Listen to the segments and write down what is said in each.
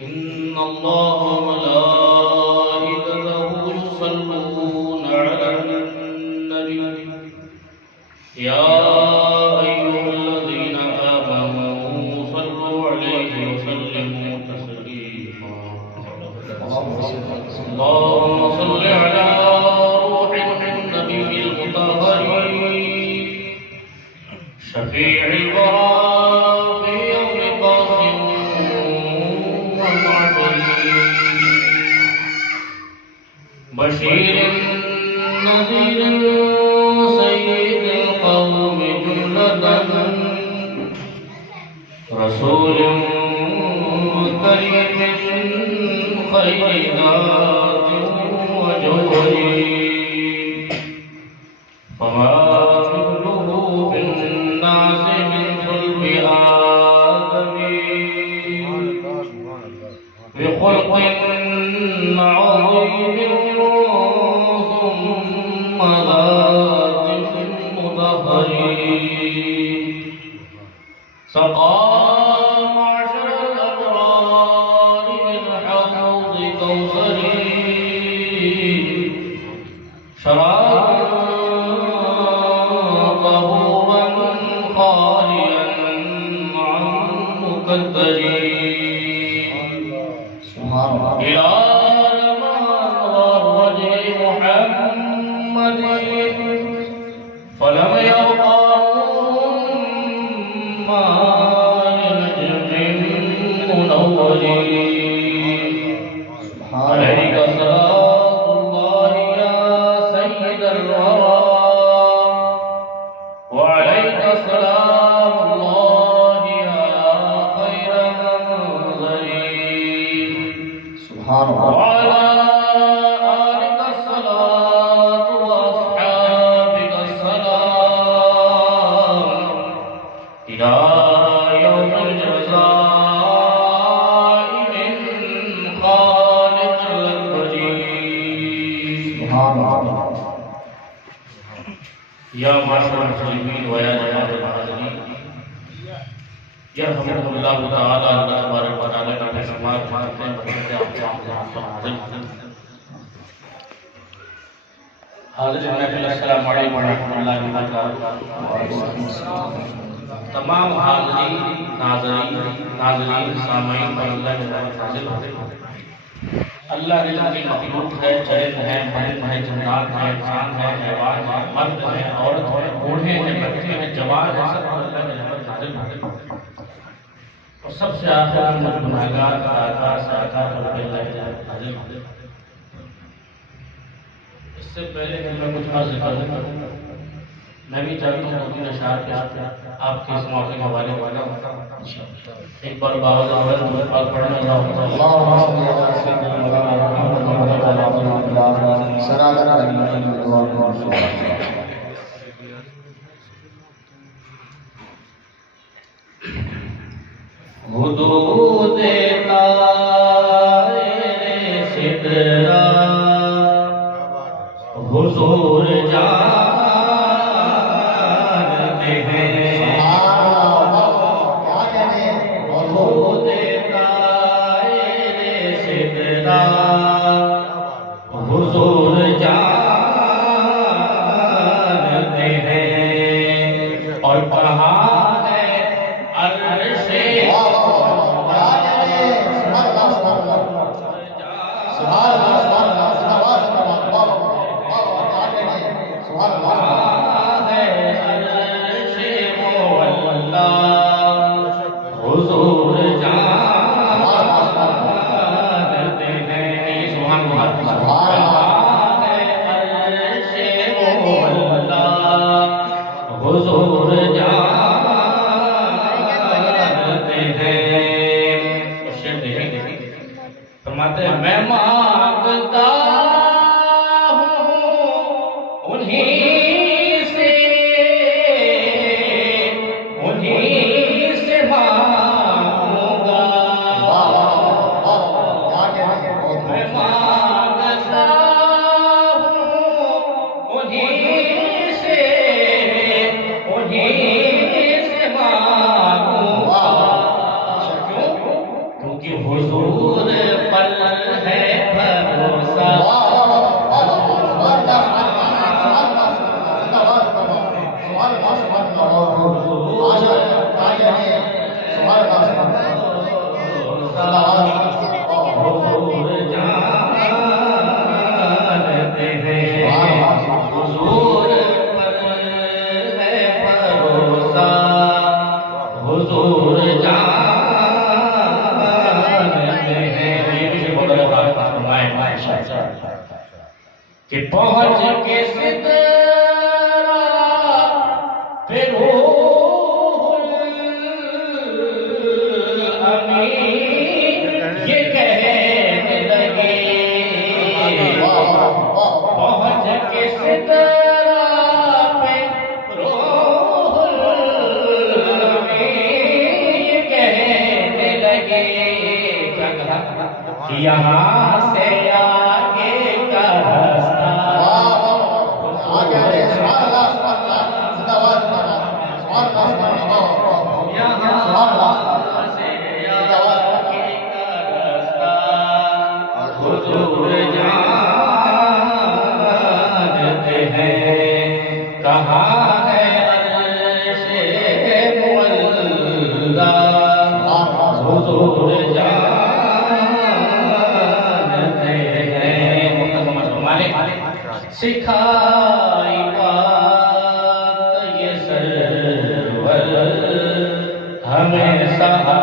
إن الله وملائكته يصلون على النبي يا أيها الذين آمنوا صلوا عليه وسلموا تسليما اللهم صل على روح النبي المطهر شفيع الورى في يوم قاسم بشير نذير سيد القوم جملة رسول كريم خير ذات وجوه فما مثله في الناس من صلب آدم بخلق عظيم ثم ذات مطهرين سقى معشر الأبرار من حوض كوثر شرابا طهورا خاليا عن مكدرين إلى فلم يبقى ما لنجم منور عليك صلاة الله يا سيد الورى وعليك سلام الله يا خير منظر سبحان الله یا معاشر المسلمین و یا جماعت الحاضرین یرحمکم اللہ تعالی اللہ تبارک و تعالی کا شمار مانتے ہیں حاضرین محفل السلام علیکم ورحمۃ اللہ وبرکاتہ تمام حاضرین ناظرین سامعین پر اللہ کے حاضر ہوتے ہیں اللہ نے جن کی مخلوق ہے چرند ہے مہند ہے جنات ہے انسان ہے حیوان ہے مرد ہے عورت ہے بوڑھے ہیں بچے ہیں جوان ہیں سب اللہ کے رحمت نازل ہوتے ہیں اور سب سے آخر میں گناہگار خطاکار سرکار پر اللہ کے رحمت نازل ہوتے ہیں اس سے پہلے کہ میں کچھ خاص ذکر کروں میں بھی چاہتا ہوں کہ دو اشعار کے آپ کے اس موقع کا والے والا ایک بار باوض اول پاک پڑھنا حدود سدرا حضور جانتے ہیں حدود سدرا حضور جانتے ہیں اور پڑھا ہے عرش حضور جانتے ہیں میں مانگتا ہوں انہیں سے مانگوں گا، میں مانگتا ہوں انہیں سے مانگوں گا، کیونکہ حضور پر ہے بھروسہ، کہ پہنچ کے سدرا پہ روح الامین یہ کہنے لگے، پہنچ کے سدرا پہ روح الامین یہ کہنے لگے، یہاں سے آگے کا راستہ، حضور جانتے ہیں کہاں ہے عرش معلا، حضور جانتے ہیں سکھائی بات یہ سرور ہمیں سکھائی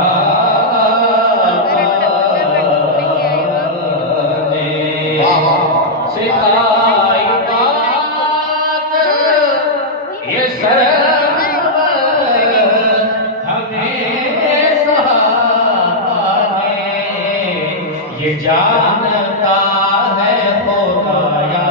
بات یہ سرور ہمیں سہارے، یہ جانتا ہے خدایا،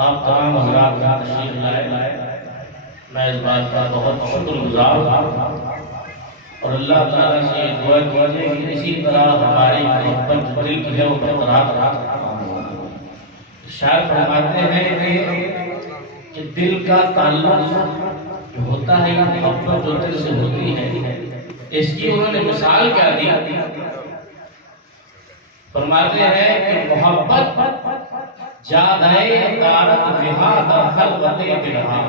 آپ تمام حضرات تشریف لائے، میں اس بات کا بہت شکر گزار ہوں اور اللہ تعالیٰ سے دعا کیجیے کہ اسی طرح ہماری محبت دل کی ہے وہ برقرار رہا۔ شاعر فرماتے ہیں کہ دل کا تعلق جو ہوتا ہے یہ محبت جو دل سے ہوتی ہے، اس کی انہوں نے مثال کیا دی، فرماتے ہیں کہ محبت جادائے دارت رہا در خلوت بنہا،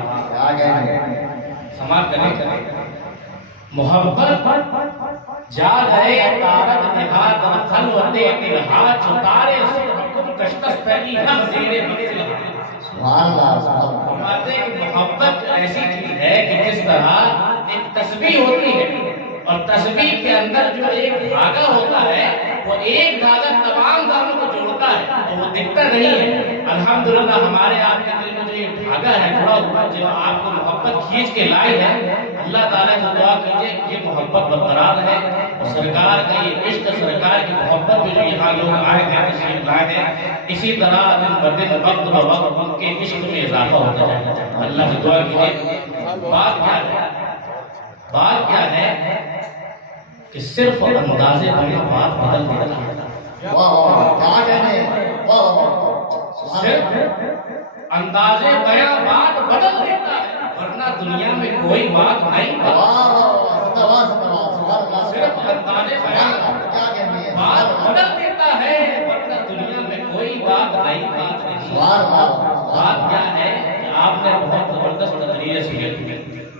سماعت کریں، محبت جادائے دارت رہا در خلوت بنہا، چتارے سے حکم کشتس پہلی ہم زیر مقصلہ، فرماتے ہیں کہ محبت ایسی چیز ہے کہ جس طرح ایک تسبیح ہوتی ہے اور تسبیح کے اندر جو ایک دھاگا ہوتا ہے وہ ایک دھاگا تمام دھاگوں کو جوڑتا ہے تو وہ دکھتا نہیں ہے، الحمدللہ ہمارے آپ کے دل میں جو یہ دھاگا ہے جڑا ہوا جو آپ کو محبت کھینچ کے لائی ہے، اللہ تعالیٰ سے دعا کیجئے کہ یہ محبت برقرار ہے اور سرکار کا یہ عشق، سرکار کی محبت میں جو یہاں لوگ آئے ہیں تشریف لائے ہیں، اسی طرح دن بدن وقت بوقت ان کے عشق میں اضافہ ہوتا جائے، اللہ سے دعا کیجئے۔ بات کیا ہے کہ صرف انداز بیان بات بدل دیتا ہے، صرف انداز بیان بات بدل دیتا ہے، ورنہ دنیا میں کوئی بات نہیں، صرف انداز بیان بات بدل دیتا ہے، ورنہ دنیا میں کوئی بات نہیں۔ بات کیا ہے کہ آپ نے بہت زبردست تقریریں سنی،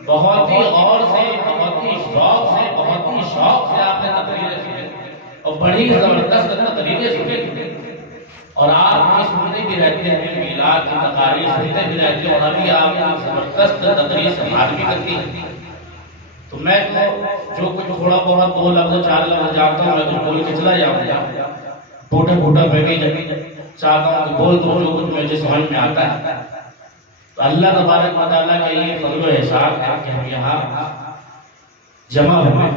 بہت ہی غور سے، بہت ہی شوق سے، بہت ہی شوق سے آپ نے تقریریں سنی اور بڑی زبردست تقریریں سنی، اور آپ کی سننے بھی رہتی ہے میلاد آپ کی تقاریر سنتے بھی رہتے ہیں اور ابھی آپ زبردست تدریس سماعت بھی کرتی ہیں. تو میں تو جو کچھ تھوڑا بہت 2 لفظ 4 لفظ جانتا ہوں میں تو بول کے چلا جاؤں گا. ٹوٹا پھوٹا بیٹھی چاہتا ہوں کہ بول دو جو کچھ مجھے سمجھ میں آتا ہے. تو اللہ تبارک و تعالیٰ کا یہ فضل و احسان ہے کہ ہم یہاں جمع ہوئے.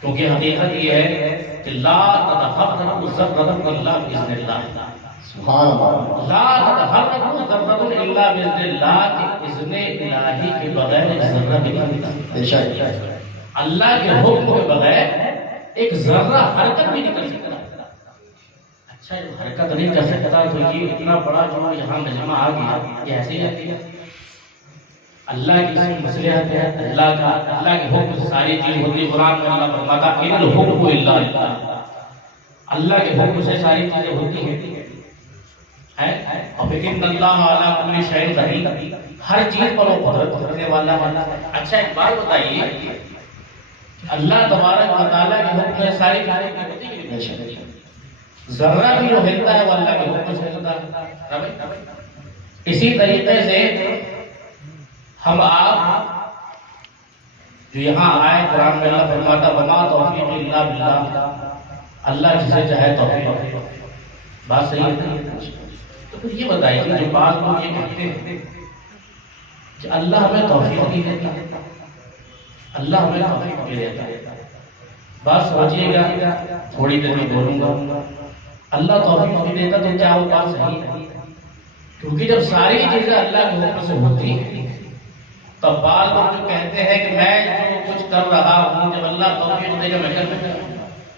کیونکہ حقیقت یہ ہے کہ لا تتحرک ذرۃ الا باذن اللہ. سبحان اللہ. لا تتحرک ذرۃ الا باذن اللہ کے اذن الہی کے بغیر ایک ذرہ بھی نہیں نکلتا. اللہ کے حکم کے بغیر ایک ذرہ حرکت بھی نکل سکتا. اچھا جب حرکت نہیں کر سکتا تو یہ اتنا بڑا جو یہاں مجمع آ گیا یہ ایسے ہی آتی ہے. اللہ کی مصلحت ہے. اللہ کے حکم سے ساری چیز ہوتی ہے. قرآن میں اللہ فرماتا ہے ان الحکم الا للہ. اللہ کے حکم سے ساری چیزیں ہوتی ہیں. اور ان اللہ علی کل شیء قدیر. ہر چیز پر وہ قدرت کرنے والا ہے. اچھا ایک بات بتائیے اللہ تبارک و تعالیٰ کے حکم سے ساری چیزیں ہوتی ہیں. ذرہ بھی جو ہلتا ہے وہ اللہ کے حکم سے ہلتا ہے. اسی طریقے سے ہم آپ جو یہاں آئے قرآن میں اللہ فرماتا وما توفیق الا باللہ. اللہ جسے چاہے توفیق. بات صحیح ہے. تو پھر یہ بتائیے کہ جو بعض لوگ یہ کہتے ہیں کہ اللہ ہمیں توفیق نہیں دیتا, اللہ ہمیں توفیق نہیں دیتا. بات سوچیے گا تھوڑی دیر میں بولوں گا. اللہ توفیق نہیں دیتا تو کیا وہ بات صحیح ہے؟ کیونکہ جب ساری چیزیں اللہ کے حکم سے ہوتی ہیں تب بعض لوگ جو کہتے ہیں کہ میں جو کچھ کر رہا ہوں جب اللہ توفیق دے گا میں کر لوں گا.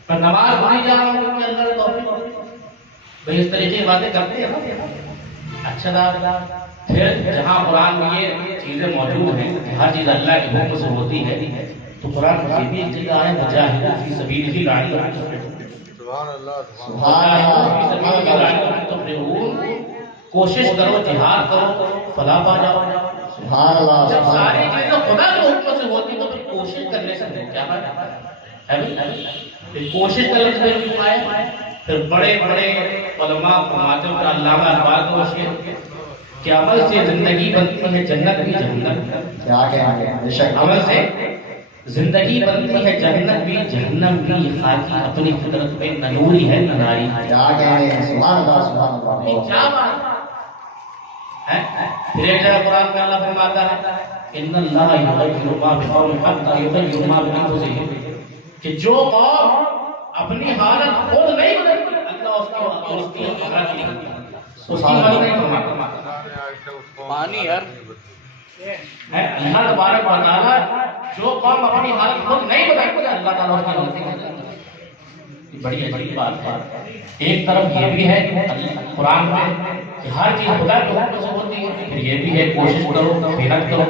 میں نماز پڑھی جا رہا ہوں کہ اللہ نے توفیق. بھئی اس طریقے کی باتیں کرتے ہیں نا. اچھا دادا پھر جہاں قرآن میں یہ چیزیں موجود ہیں کہ ہر چیز اللہ کے حکم سے ہوتی ہے تو قرآن میں بھی ایک جگہ ہے وجاہدوا فی سبیلہ لعلکم تفلحون. کوشش کرو جہاد کرو فلاح پا جاؤ. سبحان اللہ. جب ساری چیزیں خدا کے حکم سے ہوتی تو پھر کوشش کرنے سے کیا فائدہ ہے؟ کوشش کرنے سے بھی فائدہ ہے. پھر بڑے بڑے علماء فرماتے ہیں علامہ اقبال کو وشیر کہ عمل سے زندگی بنتی ہے جنت بھی جہنم. کیا کہنا عمل سے زندگی بنتی ہے جنت بھی جہنم بھی. خاکی اپنی فطرت پہ نہ نوری ہے نہ ناری. کیا کہنے سبحان اللہ سبحان اللہ. کیا بات ہے. پھر ایک جگہ قرآن میں اللہ فرماتا ہے ان اللہ یغیر ما بقوم حتى یغیر ما بانفسهم کہ جو قوم اپنی حالت خود نہیں بدلتی اللہ اس کی حالت نہیں بدلتا. اس کی مدد نہیں فرماتا. پانی یار اللہ تبارک و تعالیٰ جو قوم اپنی حالت خود نہیں بدلتی اللہ تعالیٰ اس کی مدد نہیں کرتا. بڑی عجیب بات ہے. ایک طرف یہ بھی ہے قرآن میں کہ ہر چیز خدا کے حکم سے ہوتی ہے, پھر یہ بھی ہے کوشش کرو محنت کرو.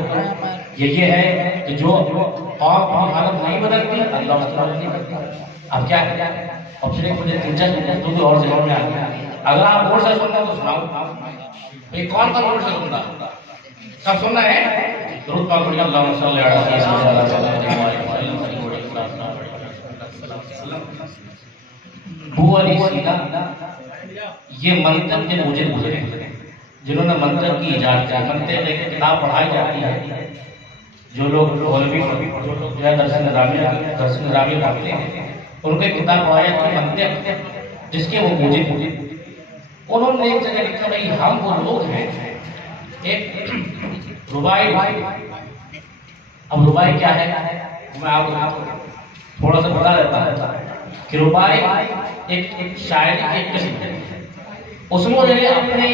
یہ ہے کہ جو قوم اپنی حالت نہیں بدلتی اللہ اس کی مدد نہیں کرتا. اب کیا ہے اور پھر مجھے دلچسپ تو اور ذہن میں آ گیا. اگر آپ بورڈ سے سننا تو سناؤ بھائی کون کون بورڈ سے سننا سب سننا ہے. درود پاک پڑھیے اللہم صلی علی سیدنا ابو علی سیدہ. یہ منطق کے موجد گزرے جنہوں نے منطق کی ایجاد کیا. منطق ایک کتاب پڑھائی جاتی ہے جو لوگ مولوی جو لوگ جو ہے درس نظامیہ پڑھتے ہیں ان کو کتاب پڑھائی جاتی ہے منطق جس کے وہ موجد. انہوں نے ایک جگہ لکھا بھائی ہم وہ لوگ ہیں ایک ربائی. اب ربائی کیا ہے میں آپ کو تھوڑا سا بتا دیتا ہوں کہ ربائی ایک شاعری کی ایک قسم ہے. اس نے اپنی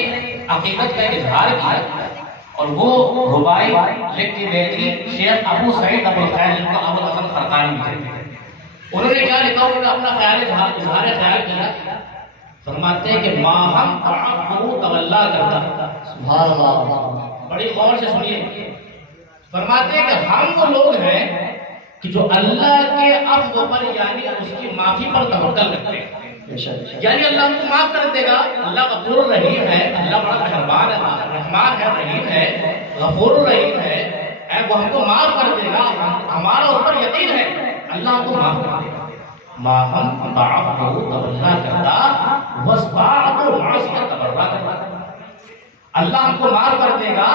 عقیدت کا اظہار کیا اور وہ ربائی لکھ کے بھیجی شیخ ابو سعید ابو الخیر جن کو ابو الحسن خرقانی کہتے ہیں. انہوں نے کیا لکھا انہوں نے اپنا خیال اظہار خیال کیا. فرماتے ہیں کہ ماہم تعبد تولا کرتا. سبحان اللہ. بڑی غور سے سنیے. فرماتے ہیں کہ ہم وہ لوگ ہیں کہ جو اللہ کے عفو پر یعنی اس کی معافی پر توکل کرتے ہیں. یعنی اللہ ہم کو معاف کر دے گا. اللہ غفور الرحیم ہے. اللہ بڑا مہربان ہے رحمان ہے رحیم ہے غفور الرحیم ہے. وہ ہم کو معاف کر دے گا. ہمارا اس پر یقین ہے اللہ ہم کو معاف کر دے گا. ماہم تعبد تولا کرتا واسطاعت معصیت تبرا کرتا. اللہ ہم کو معاف کر دے گا.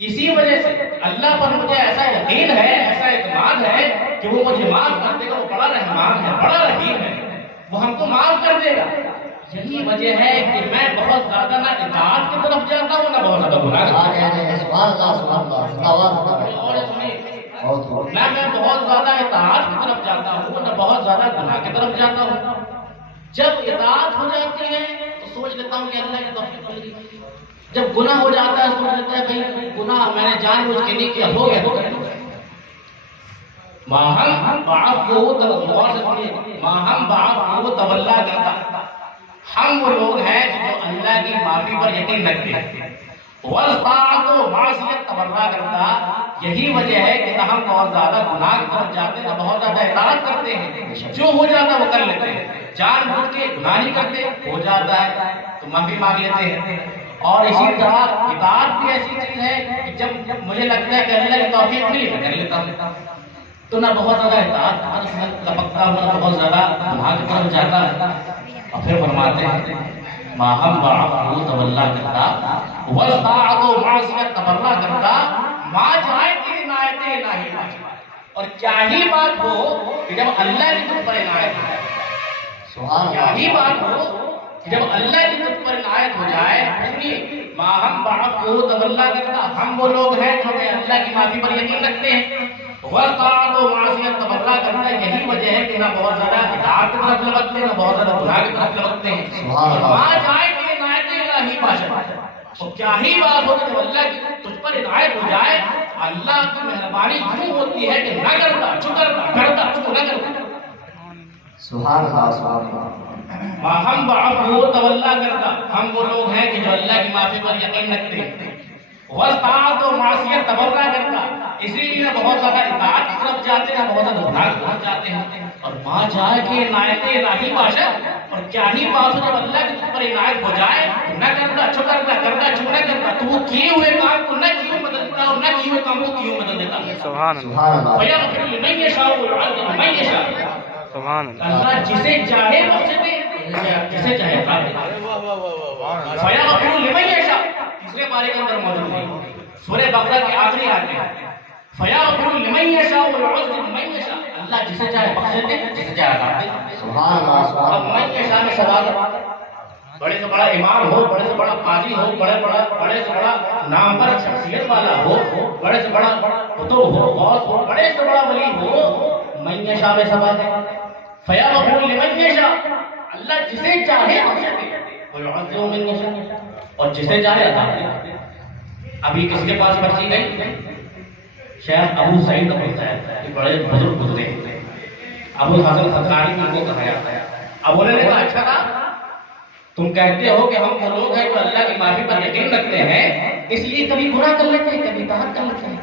اسی وجہ سے اللہ پر مجھے ایسا یقین ہے, ایسا اعتماد ہے کہ وہ مجھے معاف کر دے گا. وہ بڑا رحمان ہے, بڑا رحیم ہے, وہ ہم کو معاف کر دے گا. یہی وجہ ہے کہ میں بہت زیادہ نہ اطاعت کی طرف جاتا ہوں, نہ بہت زیادہ گناہ کی طرف. میں بہت زیادہ اطاعت کی طرف جاتا ہوں, نہ بہت زیادہ گناہ کی طرف جاتا ہوں. جب اطاعت ہو جاتی ہے تو سوچ لیتا ہوں کہ اللہ کی توفیق مل گئی. جب گناہ ہو جاتا ہے سوچ لیتا ہے بھائی گناہ میں نے جان بوجھ کے نہیں کیا, ہو گیا تو گیا. ماہم باپ کو تولا کرتا. ہم وہ لوگ ہیں جو اللہ کی معافی پر یقین رکھتے ہیں. معصیت تبرہ کرتا. یہی وجہ ہے کہ ہم بہت زیادہ گناہ کی طرف جاتے ہیں, بہت زیادہ اطاعت کرتے ہیں. جو ہو جاتا ہے وہ کر لیتے ہیں, جان بوجھ کے گناہ نہیں کرتے, ہو جاتا ہے تو معافی مانگ لیتے ہیں. اور اسی طرح اطاعت بھی ایسی چیز ہے کہ جب مجھے لگتا ہے کہ اللہ کی توفیق ملی میں کر لیتا ہوں, تو نہ بہت زیادہ اطاعت لپکتا ہوں, نہ بہت زیادہ گناہ کی طرف جاتا ہے. اور پھر فرماتے ہیں ماہم باپ تولا کرتا والطاعت و معصیت تبرہ کرتا ما جائے کی عنایت الہی. اور کیا ہی بات ہو کہ جب اللہ کی تجھ پر عنایت ہو جائے, کیا ہی بات ہو کہ جب اللہ کی تجھ پر عنایت ہو جائے. ماہم باپ تولا کرتا, ہم وہ لوگ ہیں جو کہ اللہ کی معافی پر یقین رکھتے ہیں. والطاعت و معصیت تبرہ کرتا. یہی وجہ ہے کہ نہ بہت زیادہ اطاعت کی طرف لپکتے ہیں, نہ بہت زیادہ گناہ کی طرف لپکتے ہیں. ما جائے کہ عنایت الہی باشد. اور کیا ہی بات ہو کہ جب اللہ کی تجھ پر عنایت ہو جائے, اللہ کی مہربانی یوں ہوتی ہے کہ نہ کرتا چھو کرتا, کرتا چھو نہ کرتا. سبحان اللہ سبحان اللہ. ہم بعفو تولا کرتا, ہم وہ لوگ ہیں کہ جو اللہ کی معافی پر یقین رکھتے ہیں. والطاعت و معصیت تبرہ کرتا, اسی لیے بہت زیادہ اطاعت کی طرف جاتے ہیں, بہت زیادہ گناہ کی طرف جاتے ہیں. اور ماں جائے کہ عنایت الہی باشد. اور کیا ہی بات ہو جب اللہ کی پر عنایت ہو جائے, نہ کرتا چھو کرتا, کرتا چھو نہ کرتا, تو وہ کیے ہوئے کام کو نہ کیوں بدلتا اور نہ کیے ہوئے کام کو کیوں بدل دیتا. سبحان اللہ. فیغفر لمن یشاء ویعذب من یشاء. سبحان اللہ. اللہ جسے چاہے بخش دے, جسے چاہے عذاب دے. فیغفر لمن یشاء تیسرے پارے کے اندر موجود ہے, سورہ بقرہ کے آخری آیت میں. فیغفر لمن یشاء ویعذب من یشاء. اللہ جسے چاہے بخش دے, جسے چاہے عذاب دے. سبحان اللہ سبحان اب من یشاء میں صداقت, بڑے سے بڑا امام ہو, بڑے سے بڑا قاضی ہو, بڑے سے بڑا نامور شخصیت والا ہو, بڑے سے بڑا قطب ہو, غوث ہو, بڑے سے بڑا ولی ہو, من یشاء میں صداقت. فیغفر لمن یشاء, اللہ جسے چاہے بخش دے, ویعذب من یشاء, اور جسے چاہے عذاب دے. ابھی کس کے پاس پرچی گئی؟ شیخ ابو سعید ابو بڑے بزرگ گزرے, ابو حسن خطاری کو کہا جاتا ہے. اب انہوں نے کہا اچھا تھا تم کہتے ہو کہ ہم وہ لوگ ہیں جو اللہ کی معافی پر یقین رکھتے ہیں, اس لیے کبھی گناہ کر لیتے ہیں, کبھی اطاعت کر لیتے ہیں.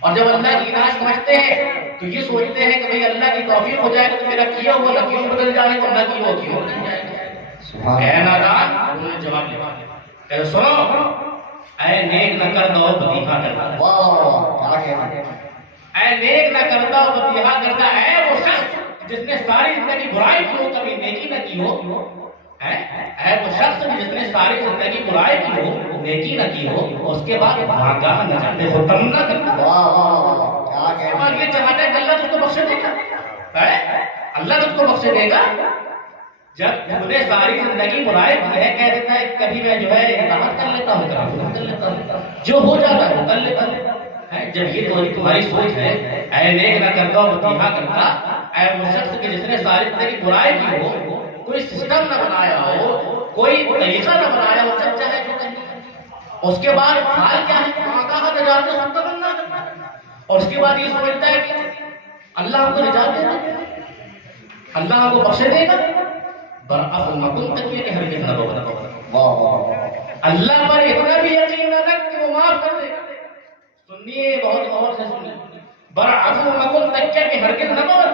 اور جب اللہ کی عنایت سمجھتے ہیں تو یہ سوچتے ہیں کہ بھئی اللہ کی توفیق ہو جائے تو میرا کیا ہوا نہ کیوں بدل جائے, اور نہ کیا ہوا کیوں بدل جائے. اے نادان, انہوں نے جواب دیا کہ سنو, اے نیک نہ کرتا ہو بدیہا کرتا. واہ کیا کہنا. اے نیک نہ کرتا ہو بدیہا کرتا, اے وہ شخص جس نے ساری زندگی برائی کی ہو کبھی نیکی نہ کی ہو. اے وہ شخص جس نے ساری زندگی برائی کی ہو نیکی نہ کی ہو, اس کے بعد بھاگا نہ جاتے ہو تم نہ کرتا. کیا کہنا. اور یہ چاہتا ہے کہ اللہ تجھ کو بخش دے گا, اللہ تجھ کو بخش دے گا. جب تم نے ساری زندگی برائی کی ہے, کہہ دیتا ہے کبھی میں جو ہے اطاعت کر لیتا ہوں, کر لیتا ہوں, جو ہو جاتا ہے وہ کر لیتا ہوں. جب یہ تمہاری سوچ ہے, اے نیک نہ کرتا ہو بدیہا کرتا, اے وہ شخص کہ جس نے ساری زندگی برائی کی ہو, کوئی سسٹم نہ بنایا ہو, کوئی طریقہ نہ بنایا ہو, جب چاہے جو کرے, اس کے بعد حال کیا ہے, آقا کا نجات سب کا بننا کرتا ہے. اور اس کے بعد یہ سمجھتا ہے کہ اللہ ہم کو نجات دے گا, اللہ ہم کو بخش دے گا. برعف مکن تک یہ کہ ہر کتنا بہت اللہ پر اتنا بھی یقین نہ رکھ کہ وہ معاف کر دے گا. سنیے بہت غور سے سنیے, برعف مکن تک کہ ہر کتنا بہت,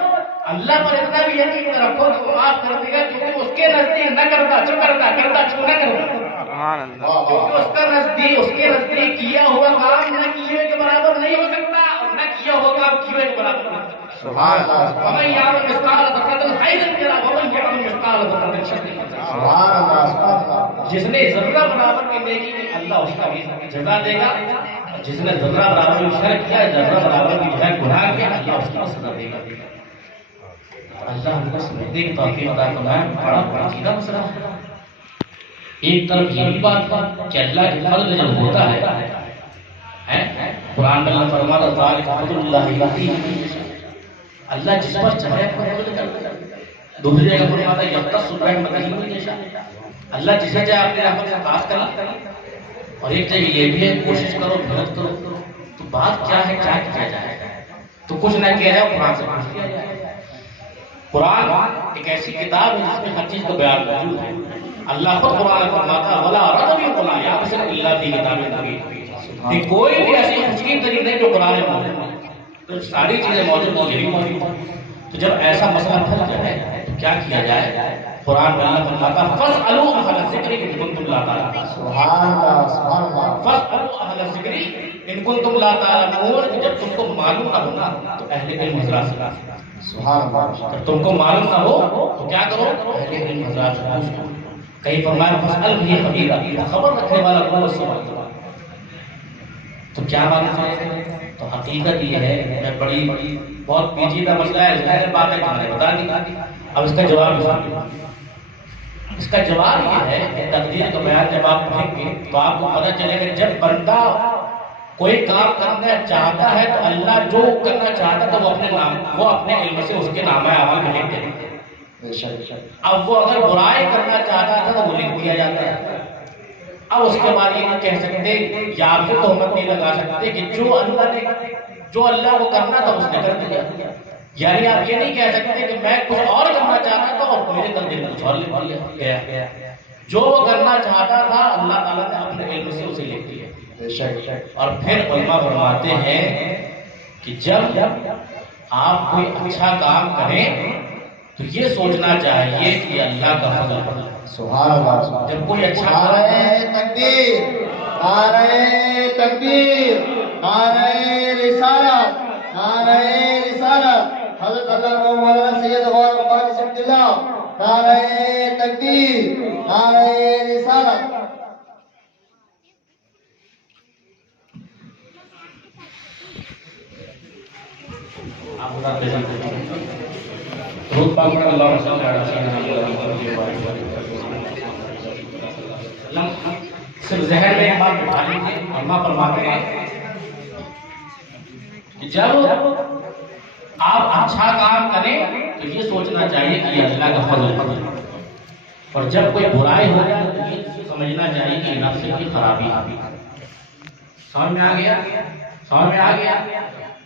اللہ پر اتنا بھی یقین نہ رکھو کہ وہ معاف کر دے گا, کیونکہ اس کے نزدیک نہ کرتا چھو کرتا, کرتا چھو نہ کرتا. سبحان اللہ. کیونکہ اس کا نزدیک, اس کے نزدیک کیا ہوا کام نہ کیے ہوئے کے برابر نہیں ہو سکتا, اور نہ کیا ہوا کام کیے ہوئے کے برابر نہیں ہو سکتا. سبحان اللہ. ومن يعمل مثقال ذرة خيرا يره ومن يعمل مثقال ذرة شرا يره. سبحان اللہ. جس نے ذرہ برابر کی نیکی کی اللہ اس کا بھی جزا دے گا، جس نے ذرہ برابر کی شرک کیا، ذرہ برابر کی جو ہے گناہ کیا، اللہ اس کی سزا دے گا۔ اللہ ہم کو سمجھنے کی توفیق عطا فرمائے۔ بڑا پیچیدہ مسئلہ ہے۔ ایک طرف یہ بھی بات ہے کہ اللہ کے فضل جب ہوتا ہے، قرآن میں اللہ فرماتا ہے ذالک فضل اللہ یؤتیہ من یشاء، اللہ جس پر چاہے فضل کرتا ہے۔ دوسری جگہ فرماتا ہے یختص برحمتہ من یشاء، اللہ جسے چاہے اپنے رحمت سے خاص کر لیتا ہے۔ اور ایک جگہ یہ بھی ہے کوشش کرو محنت کرو، تو بات کیا ہے، کیا کیا جائے؟ تو کچھ نہ کیا جائے، قرآن سے پوچھ لیا جائے۔ قرآن ایک ایسی کتاب ہے جس میں ہر چیز کا بیان موجود ہے۔ اللہ خود قرآن میں فرماتا ہے وَلَا رَيْبَ وَلَا يَعْصِمُ إِلَّا فِي كِتَابٍ مُبِينٍ، کہ کوئی بھی ایسی خوشی طریق نہیں جو قرآن میں موجود ہے، تو ساری چیزیں موجود ہیں، یہ بھی موجود ہے۔ تو جب ایسا مسئلہ پھل جائے تو کیا کیا جائے؟ قرآن میں اللہ فرماتا ہے فَاسْأَلُوا أَهْلَ الذِّكْرِ إِن كُنتُمْ لَا تَعْلَمُونَ، سبحان اللہ سبحان اللہ، فَاسْأَلُوا أَهْلَ الذِّكْرِ إِن كُنتُمْ لَا تَعْلَمُونَ، کہ جب تم کو معلوم نہ ہونا تو اہل علم حضرات سے پوچھو۔ سبحان اللہ، جب تم کو معلوم نہ ہو تو کیا کرو؟ اہل علم حضرات سے پوچھو۔ کہیں فرمایا فَاسْأَلْ بِهِ خَبِيرًا، خبر رکھنے والا کو سوال کرو۔ تو کیا معلوم ہے؟ تو حقیقت یہ ہے، میں بڑی بہت پیچیدہ مسئلہ ہے، ظاہر بات ہے کہ میں نے بتا دی، اب اس کا جواب سنیے۔ اس کا جواب یہ ہے کہ تقدیر کا بیان جب آپ پڑھیں گے تو آپ کو پتہ چلے گا جب بندہ کوئی کام کرنا چاہتا ہے تو اللہ جو کرنا چاہتا تھا وہ اپنے علم سے اس کے نامہ اعمال میں لکھ دیتے ہیں۔ اب وہ اگر برائی کرنا چاہتا تھا تو وہ لکھ دیا جاتا ہے۔ اب اس کے بعد یہ نہیں کہہ سکتے یا آپ یہ تہمت نہیں لگا سکتے کہ جو اللہ کو کرنا تھا اس نے کر دیا، یعنی آپ یہ نہیں کہہ سکتے کہ میں کچھ اور کرنا چاہتا تھا اور میرے تقدیر میں کچھ اور لکھ دیا گیا۔ جو وہ کرنا چاہتا تھا اللہ تعالیٰ نے اپنے علم سے اسے لکھ دیا۔ اور پھر علماء فرماتے ہیں کہ جب آپ کوئی اچھا کام کریں تو یہ سوچنا چاہیے کہ اللہ کا فضل ہے۔ سبحان اللہ، جب کوئی اچھا نعرہ تکبیر، نعرہ تکبیر، نعرہ رسالت، نعرہ رسالت، حضرت اللہ مولانا سید غور مبارک صاحب اللہ، نعرہ تکبیر، نعرہ رسالت۔ صرف ذہن میں ایک بات بٹھا لیجیے، علماء فرماتے ہیں کہ جب آپ اچھا کام کریں تو یہ سوچنا چاہیے کہ یہ اللہ کا فضل ہے، اور جب کوئی برائی ہو جائے تو یہ سمجھنا چاہیے کہ نفس کی خرابی ہے۔ سمجھ میں آ گیا؟ سمجھ میں آ گیا؟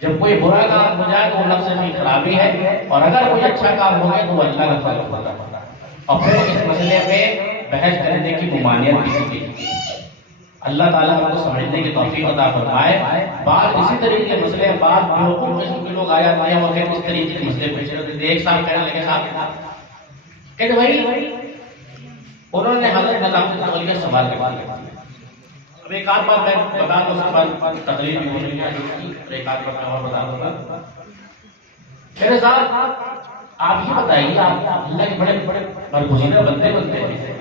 جب کوئی برا کام ہو جائے تو وہ نفس کی خرابی ہے، اور اگر کوئی اچھا کام ہو گیا تو وہ اللہ کا فضل ہوتا ہے۔ اور پھر اس مسئلے پہ بحث کرنے کی ممانعت کسی کی، اللہ تعالیٰ ہم کو سمجھنے کی توفیق عطا فرمائے۔ بعض اسی طریقے کے مسئلے، بعض بیوقوف قسم کے لوگ آیا ہیں اور اس طریقے کے مسئلے پوچھ رہے تھے۔ ایک صاحب کہنے لگے صاحب کہتے بھائی انہوں نے حضرت نظام الدین کا سوال کر دیا۔ اب ایک آدھ بات میں بتا دوں، اس کے بعد تقریر بھی ہونے کی اور ایک آدھ بات میں اور بتا دوں گا۔ میرے صاحب آپ یہ بتائیے، آپ اللہ کے بڑے بڑے برگزیدہ بندے ہیں،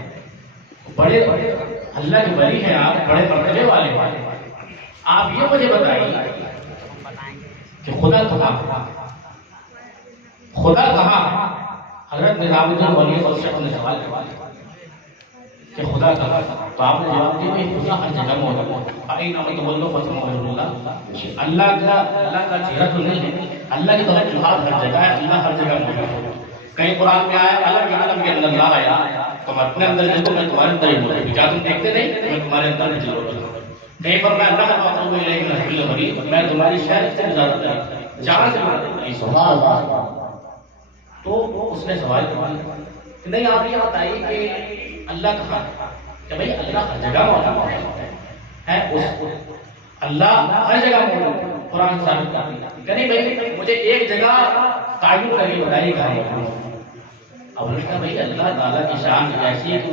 بڑے اللہ کے ولی ہیں، آپ بڑے مرتبے والے، آپ یہ مجھے بتائیے کہ خدا کہاں؟ خدا کہاں؟ حضرت نظام الدین ولی شخص نے سوال کیا کہ خدا کہاں؟ تو آپ نے جواب دیا کہ خدا ہر جگہ موجود ہے۔ اللہ کا چہرہ تو نہیں ہے، اللہ کی توجہات ہر جگہ ہے، اللہ ہر جگہ موجود ہے۔ کہیں قرآن میں آیا الگ عالم کے اندر اللہ آیا، تم اپنے اندر دیکھو میں تمہارے اندر ہی موجود ہوں، کیا تم دیکھتے نہیں میں تمہارے اندر ہی ضرور ہوں۔ کہیں پر میں اللہ کا مطلب میں تمہاری شہر سے بھی زیادہ جہاں سے تو اس نے سوال کیا کہ نہیں آپ یہ بتائیے کہ اللہ کہاں ہے؟ کہ بھائی اللہ ہر جگہ موجود ہے، اللہ ہر جگہ موجود ہے، قرآن ثابت کرتی ہے کہ نہیں بھائی مجھے ایک جگہ تعین کر کے بتائیے کہاں موجود ہے۔ اب نے کہا بھائی اللہ تعالیٰ کی شان ایسی ہے کہ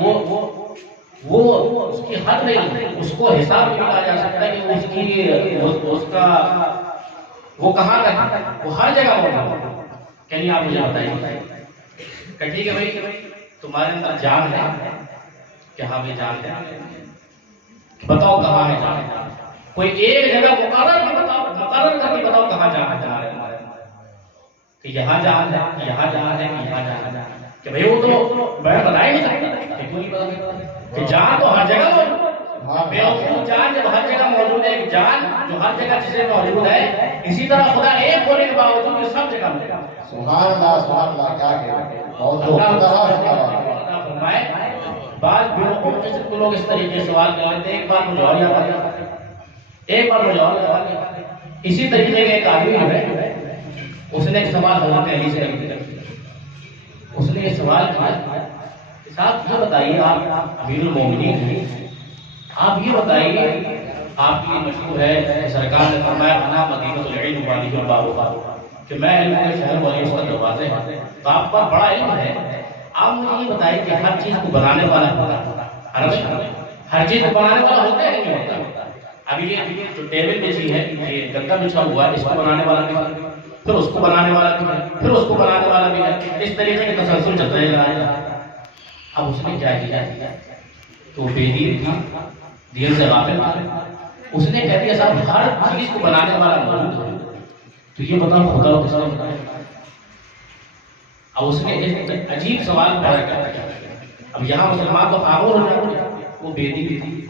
وہ اس کی حد نہیں ہے، اس کو حساب بھی کہا جا سکتا ہے کہ اس کا وہ کہاں کا ہے، وہ ہر جگہ موجود ہے۔ کہ نہیں آپ مجھے بتائیے کہ ٹھیک ہے بھائی تمہارے اندر جان ہے، کہ ہاں بھی جانتے ہیں، بتاؤ کہاں ہے جانا، کوئی ایک جگہ مقرر کر کے بتاؤ کہاں جانا ہے، کہ یہاں جان ہے، یہاں جان ہے، یہاں جان ہے، کہ بھئی وہ تو میں بتا ہی نہیں سکتا، کہ کیوں نہیں بتا کہ جان تو ہر جگہ موجود ہے، بیوقوف جان جب ہر جگہ موجود ہے، ایک جان جو ہر جگہ جسے موجود ہے، اسی طرح خدا ایک ہونے کے باوجود یہ سب جگہ موجود ہے۔ سبحان اللہ، کیا کہتے ہیں، بہت فرمائے بعض بیوقوف قسم کے لوگ اس طریقے سے سوال کر لیتے ہیں، ایک بار مجھے اور یاد آ گیا، ایک بار مجھے اور یاد آ گیا، اسی طریقے کے ایک آدمی جو ہے اس نے ایک سوال حضرت علی سے کیا، اس نے یہ سوال کیا کہ صاحب یہ بتائیے آپ امیر المومنین ہیں، آپ یہ بتائیے آپ کی مشہور ہے سرکار نے فرمایا انا مدینۃ العلم والی الباب، کہ میں علم کے شہر والی اس کا دروازے ہیں، تو آپ کا بڑا علم ہے، آپ مجھے یہ بتائیے کہ ہر چیز کو بنانے والا ہوتا ہے، ہر چیز کو بنانے والا ہوتا ہے نہیں ہوتا؟ ابھی یہ جو ٹیبل بچھی ہے، یہ گدا بچھا ہوا ہے، اس کو بنانے والا بھی ہے، پھر اس کو بنانے والا بھی ہے، پھر اس کو بنانے والا بھی ہے، اس طریقے کے تسلسل چلتا ہے۔ اب اس نے کیا کیا تو بے دین تھا، دین سے غافل تھا، اس نے کہہ دیا صاحب ہر چیز کو بنانے والا موجود ہے، تو یہ بتاؤ خدا کس نے بنایا؟ اب اس نے ایک عجیب سوال پیدا کر دیا۔ اب یہاں مسلمان تو خاموش ہو جاتے، وہ بے دین تھی،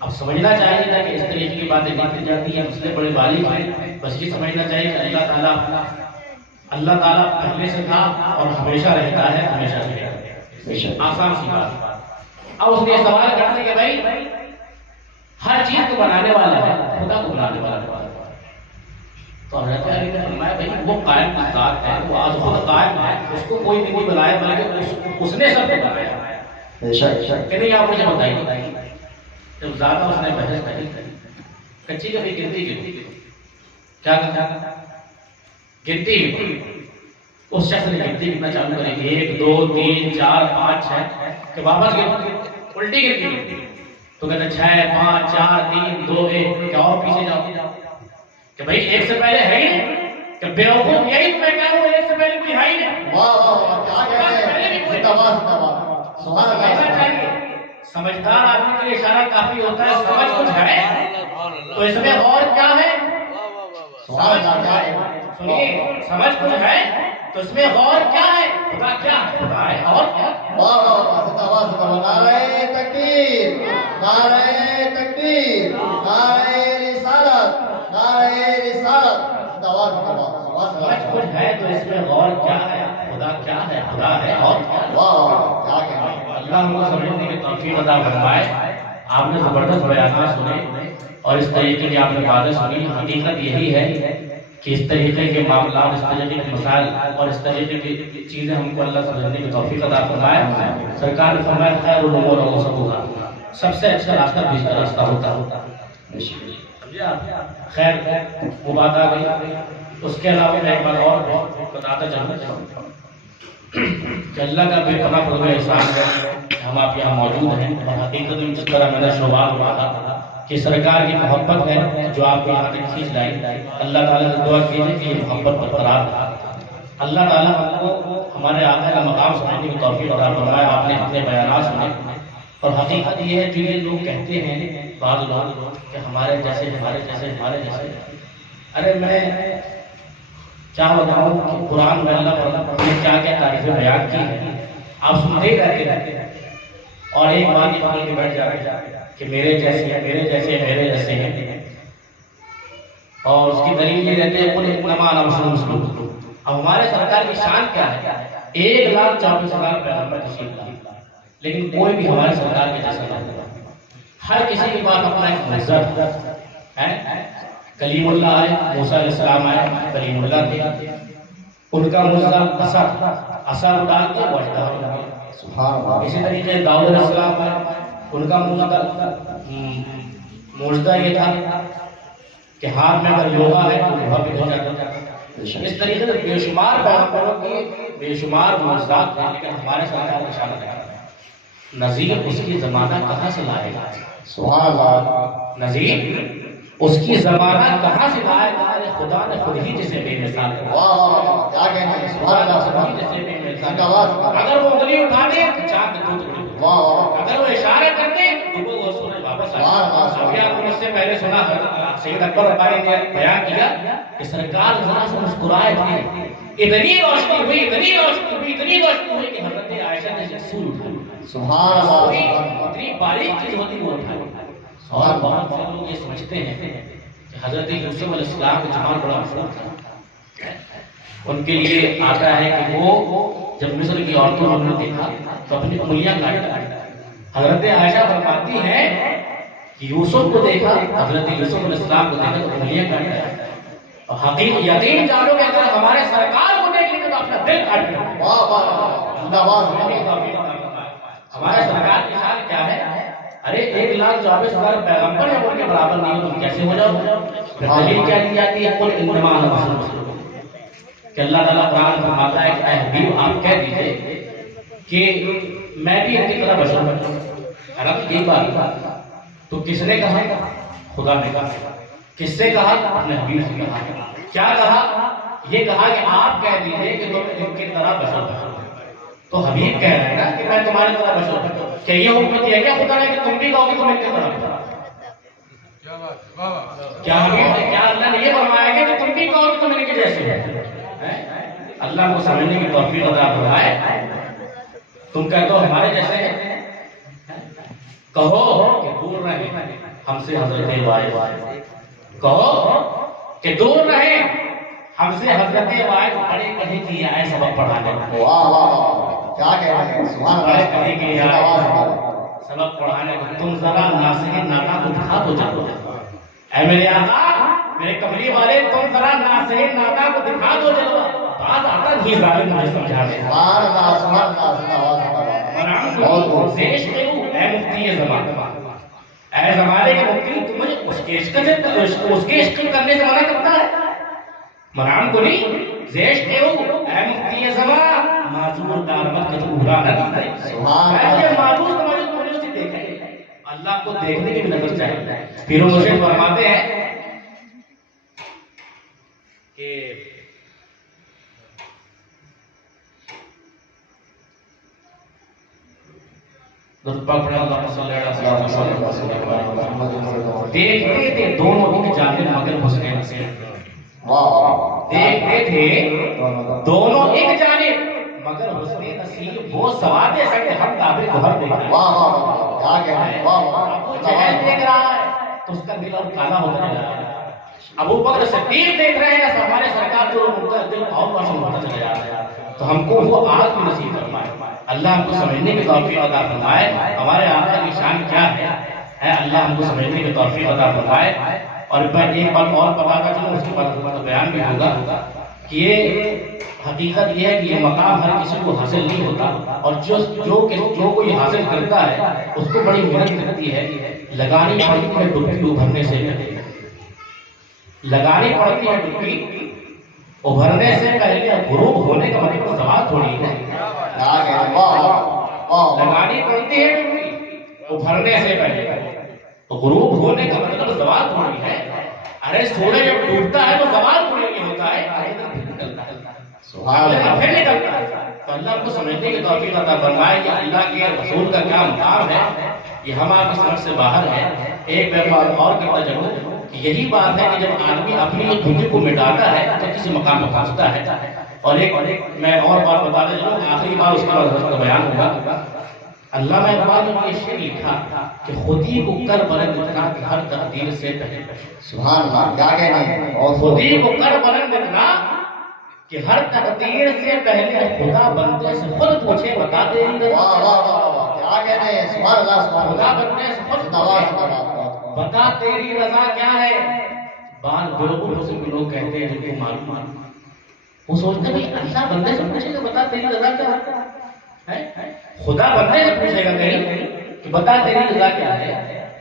اب سمجھنا چاہیے تھا کہ اس طریقے کی باتیں نہیں کی جاتی ہیں، مسئلے بڑے باریک ہیں، بس یہ سمجھنا چاہیے کہ اللہ تعالیٰ پہلے سے تھا اور ہمیشہ رہتا ہے، ہمیشہ رہے گا، آسان سی بات۔ اب اس نے سوال کر دیا کہ بھائی ہر چیز کو بنانے والا ہے، خدا کو بنانے والا ہے، تو حضرت علی نے فرمایا بھائی وہ قائم ذات ہے، وہ آج خود قائم ہے، اس کو کوئی نہیں بنایا بلکہ اس نے سب کو بنایا ہے، کہ نہیں آپ مجھے بتائیے۔ جب زیادہ اس نے بحث کری، کچی کبھی گنتی کیا گنتی اس شخص نے گنتی کتنا چالو کری، 1 2 3 4 5 6 کہ واپس الٹی گنتی، تو کہتے 6 5 4 3 2 1 کہ اور پیچھے جاؤ، کہ بھئی ایک سے پہلے ہے ہی کہ بیوقوف یہی میں کہہ رہا ہوں، ایک سے پہلے کوئی ہے ہی نہیں۔ واہ واہ، کیا کہتے ہیں، زندہ باد، سبحان اللہ۔ سمجھدار آدمی کے لیے اشارہ کافی ہوتا ہے، سمجھ کچھ ہے تو اس میں اور کیا ہے، سنیے سمجھ کچھ ہے تو اس میں اور کیا ہے، خدا کیا ہے، خدا ہے اور کیا۔ واہ واہ، زندہ باد، نعرہ تکبیر، نعرہ تکبیر، نعرہ رسالت، نعرہ رسالت، زندہ باد، سمجھ کچھ ہے تو اس میں اور کیا ہے، خدا کیا ہے، خدا ہے اور کیا۔ واہ واہ، کیا کہتے ہیں، اللہ ہم کو سمجھنے کی توفیق عطا فرمائے۔ آپ نے زبردست بیانات سنے اور اس طریقے کی آپ نے باتیں سنی، حقیقت یہی ہے کہ اس طریقے کے معاملات، اس طریقے کے مسائل اور اس طریقے کی چیزیں ہم کو اللہ سمجھنے کی توفیق عطا فرمائے۔ سرکار نے فرمایا خیر الامور اوسطها، سب سے اچھا راستہ بیچ کا راستہ ہوتا خیر وہ بات آ گئی۔ اس کے علاوہ میں ایک بات اور بتاتا چلوں کہ اللہ کا بے پناہ فضل و احسان ہے ہم آپ یہاں موجود ہیں، اور حقیقت میں جس طرح میں نے شعبہ ہوا تھا کہ سرکار کی محبت ہے جو آپ کو یہاں تک کھینچ لائی، اللہ تعالیٰ سے دعا کیجیے کہ یہ محبت برقرار رہے، اللہ تعالیٰ ہم کو ہمارے آقا کا مقام سمجھنے کی توفیق عطا فرمائے۔ آپ نے اپنے بیانات سنے اور حقیقت یہ ہے جو یہ لوگ کہتے ہیں بعض لوگ کہ ہمارے جیسے ہمارے جیسے ہمارے جیسے، ارے میں کیا بتاؤں کہ قرآن میں اللہ نے کیا کیا تعریفیں بیان کی ہیں، آپ سنتے ہی رہتے ہیں اور ایک بات یہ پکڑ کے بیٹھ جاتے ہیں کہ میرے جیسے ہیں، میرے جیسے ہیں، میرے جیسے ہیں، اور اس کی دلیل یہ رہتے ہیں قل انما انا بشر مثلکم۔ اب ہمارے سرکار کی شان کیا ہے، 1,24,000 پیغمبر تشریف لائے لیکن کوئی بھی ہمارے سرکار کے جیسا نہیں ہے، ہر کسی کے پاس اپنا ایک مذہب ہے۔ کلیم اللہ آئے، موسیٰ علیہ السلام آئے، کلیم اللہ تھے، ان کا معجزہ اثر ڈال کے وہ اجدہ ہو گئے۔ اسی طریقے داؤد علیہ السلام آئے، ان کا معجزہ یہ تھا کہ ہاتھ میں اگر لوہا ہے تو لوہا بھی ہو جاتا تھا۔ اس طریقے سے بے شمار پیغمبروں کی بے شمار معجزات ہیں، لیکن ہمارے سرکار کی شان ہے نذیر اس کی زمانہ کہاں سے لائے گا، سبحان اللہ، نذیر اس کی زمانہ کہاں سے لائے گا، خدا نے خود ہی جسے بے مثال کیا۔ واہ واہ، کیا کہنا ہے، سبحان اللہ، سبحان اللہ، اگر وہ انگلی اٹھا دے تو چاند دودھ، واہ واہ، اگر وہ اشارے سے پہلے سنا سید اکبر ربانی نے بیان کیا کہ سرکار ذرا سے مسکرائے تھے، اتنی روشنی ہوئی کہ حضرت عائشہ نے سور اٹھا، سبحان اللہ، اتنی باریک چیز ہوتی وہ اٹھا۔ اور بہت سے لوگ یہ سمجھتے ہیں کہ حضرت یوسف علیہ السلام کا جمال بڑا مشہور تھا، ان کے لیے آتا ہے کہ وہ جب مصر کی عورتوں نے دیکھا تو اپنی انگلیاں کاٹا۔ حضرت عائشہ فرماتی ہیں کہ یوسف کو دیکھا، حضرت یوسف علیہ السلام کو دیکھا تو انگلیاں کاٹا، اور حقیقت یقین جانو کہ اگر ہمارے سرکار کو دیکھ لیں تو اپنا دل کاٹ لیں۔ واہ واہ زندہ باد، ہمارے سرکار کی شان کیا ہے؟ ارے 1,24,000 پیغمبر ہیں، ان کے برابر نہیں ہو تم کیسے ہو جاؤ؟ دلیل کیا دی جاتی ہے؟ قل انما انا بشر کہ اللہ تعالیٰ قرآن فرماتا ہے کہ اے حبیب آپ کہہ دیجئے کہ میں بھی ان کی طرح بشر ہوں۔ حالانکہ یہ بات تو کس نے کہا؟ خدا نے کہا۔ کس سے کہا؟ اپنے حبیب سے کہا۔ کیا کہا؟ یہ کہا کہ آپ کہہ دیجئے کہ تم ان کی طرح بشر ہو۔ تو حبیب کہہ رہے ہیں نا کہ میں تمہاری طرح بشر ہوں۔ کہ یہ حکم دیا کیا خدا نے کہ تم بھی کہو کہ تم ان کی طرح؟ کیا حبیب نے، کیا اللہ نے یہ فرمایا کہ تم بھی کہو کہ تم ان کے جیسے ہو؟ اللہ کو سمجھنے کی توفیق عطا فرمائے۔ تم کہتے ہو ہمارے جیسے ہیں، کہو کہ دور رہیں ہم سے حضرت واحد، کہو کہ دور رہیں ہم سے حضرت واحد پڑھے کہیں کی آئے سبق پڑھانے۔ واہ واہ کیا کہہ رہے ہیں، سبحان پڑھے کہیں کی آئے اللہ، سبق پڑھانے کو، تم ذرا ناصح نانا کو دکھا تو جاؤ۔ اے میرے آقا، میرے کملی والے، تم ذرا ناصح نانا کو دکھا دو جلوہ۔ بات آتا نہیں ظالم مجھے سمجھا دے۔ سبحان اللہ، سبحان اللہ، زندہ باد، بہت بہت زیش دے ہوں اے مفتی زمان، اے زمانے کے مفتی، تمہیں اس کے عشق کرنے سے منع کرتا ہے؟ مرام کو نہیں، زیش دے ہوں اے مفتی زمان، معذور دارمت کے تو بھولا نہ دیتے۔ ایسے معذور تمہاری دنیا سے دیکھیں، اللہ کو دیکھنے کی بھی نظر چاہیے۔ پھر وہ مجھے فرماتے ہیں کہ دیکھتے تھے دونوں کی جانب مگر حسین سے، دیکھتے تھے دونوں ایک جانب مگر حسین نصیب وہ سواد سکتے ہم کعبے کو ہر دیکھ رہا ہے۔ ابو جہل دیکھ رہا ہے تو اس کا دل اور کالا ہوتا جا رہا ہے، ابو بکر صدیق دیکھ رہے ہیں ہمارے سرکار جو ان کا دل اور روشن ہوتا چلا جا رہا ہے۔ تو ہم کو وہ آگ بھی نصیب فرمائے، اللہ ہم کو سمجھنے کی توفیق عطا فرمائے۔ ہمارے آقا کی شان کیا ہے اللہ ہم کو سمجھنے کی توفیق عطا فرمائے۔ اور میں ایک بات اور بتاتا چلوں، اس کے بعد بیان بھی ہوگا کہ یہ حقیقت یہ ہے کہ یہ مقام ہر کسی کو حاصل نہیں ہوتا، اور جو کوئی حاصل کرتا ہے اس کو بڑی محنت کرتی ہے، لگانی پڑتی ہے ڈبکی ابھرنے سے پہلے، لگانی پڑتی ہے ڈبکی ابھرنے سے پہلے۔ غروب ہونے کا مطلب سوال تھوڑی ہے، لگانی پڑتی ہے ڈبکی ابھرنے سے پہلے، تو غروب ہونے کا مطلب زوال تھوڑی ہے۔ ارے سورج جب ڈوبتا ہے تو زوال تھوڑی نہیں ہوتا ہے، پھر نکلتا ہے۔ تو اللہ کو سمجھنے کی توفیق عطا فرمائے کہ اللہ کے رسول کا کیا مقام ہے، یہ ہم آپ کی سمجھ سے باہر ہے۔ ایک بات اور کرتا چلوں کہ یہی بات ہے کہ جب آدمی اپنی خودی کو مٹاتا ہے تو کسی مقام پر پہنچتا ہے۔ اور ایک میں اور بات بتاتا چلوں، آخری بار اس کے بعد حضرت کا بیان ہوگا۔ علامہ اقبال نے یہ شعر لکھا کہ خودی کو کر بلند اتنا کہ ہر تقدیر سے پہلے، سبحان اللہ کیا کہنا ہے، اور خودی کو کر بلند اتنا کہ ہر تقدیر سے پہلے خدا بندے سے خود پوچھے بتا تیری رضا، واہ واہ واہ کیا کہنا ہے، سبحان اللہ، سبحان خدا اللہ، بندے سے خود زندہ باد، پوچھے بتا تیری رضا کیا ہے۔ بعض بالکل سے لوگ کہتے ہیں جن کو معلوم وہ سوچتے ہیں اللہ بندے سے پوچھے گا بتا تیری رضا کیا ہے، خدا بندے سے پوچھے گا کہیں کہ بتا تیری رضا کیا ہے۔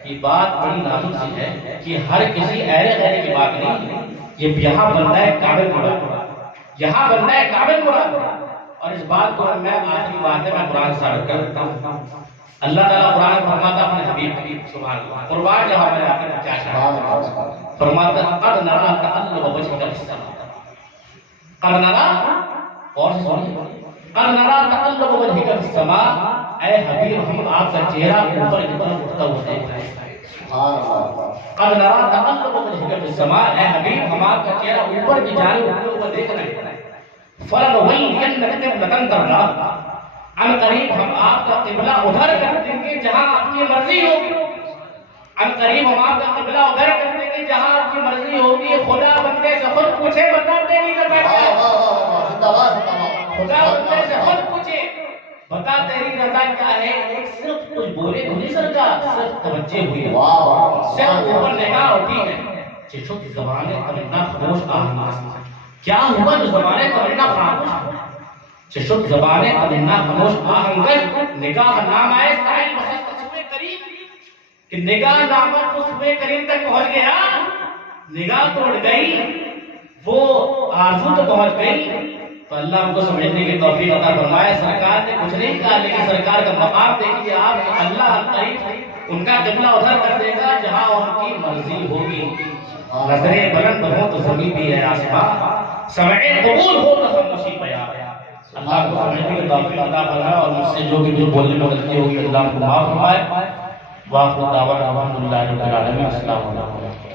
یہ بات بڑی نازک سی ہے کہ ہر کسی ایرے غیرے کی بات نہیں، یہ یہاں بندہ ہے قابل مراد، یہاں بندہ ہے قابل مراد۔ اور اس بات کو میں آخری بات ہے میں قرآن ثابت کرتا ہوں۔ اللہ تعالیٰ قرآن فرماتا اپنے حبیب سبحان اللہ، قربان جہاں میں آخر میں کیا شاہد فرماتا قد نرا تقلب وجهك في السماء، قد نرا اور قد نرا تقلب وجهك في السماء، اے حبیب ہم آپ کا چہرہ اوپر کی طرف اٹھتا ہوا دیکھ رہے ہیں۔ سبحان اللہ قد نرا تقلب وجهك في السماء، اے نبی ہمارا کا چہرہ اوپر کی جانب اٹھا ہوا دیکھ رہے ہیں. فلنولینک قبلۃ ترضاها، ان قریب ہم آپ کا قبلہ ادھر کر دیں گے جہاں آپ کی مرضی ہوگی. ان قریب ہم آپ کا قبلہ ادھر کر دیں گے جہاں آپ کی مرضی ہوگی. خدا بندے سے خود پوچھے بتا تیری رضا کیا ہے. زندہ باد زندہ باد خدا بندے سے خود پوچھے بتا تیری رضا کیا ہے. ایک صرف کچھ بولے تو نہیں سرکار، صرف توجہ ہوئی ہے، واہ واہ صرف اوپر نگاہ ہوتی ہے. چشم زبانیں تمنا خاموش آہنگاز، کیا ہوا جو زبانیں تمنا خاموش، چشم زبانیں تمنا خاموش آہنگز. نگاہ نام آئے سائل بخش تصوے قریب، کہ نگاہ نامت تصوے قریب تک پہنچ گیا. نگاہ توڑ گئی، وہ آرزو تو پہنچ گئی. تو اللہ ہم کو سمجھنے کی توفیق عطا فرمائے. سرکار نے کچھ نہیں کہا، لیکن سرکار کا مقام دیکھیے آپ. اللہ قریب ان کا قبلہ ادھر کر دے گا جہاں ان کی مرضی ہوگی. نظریں بلند ہو تو زمین بھی ہے آسمان، سمعیں قبول ہو تو خاموشی پیار. اللہ کو سمجھنے کی توفیق عطا فرمائے، اور مجھ سے جو بھی جو بولنے میں غلطی ہوگی اللہ کو معاف فرمائے. واخر دعوانا الحمدللہ رب العالمین. السلام علیکم.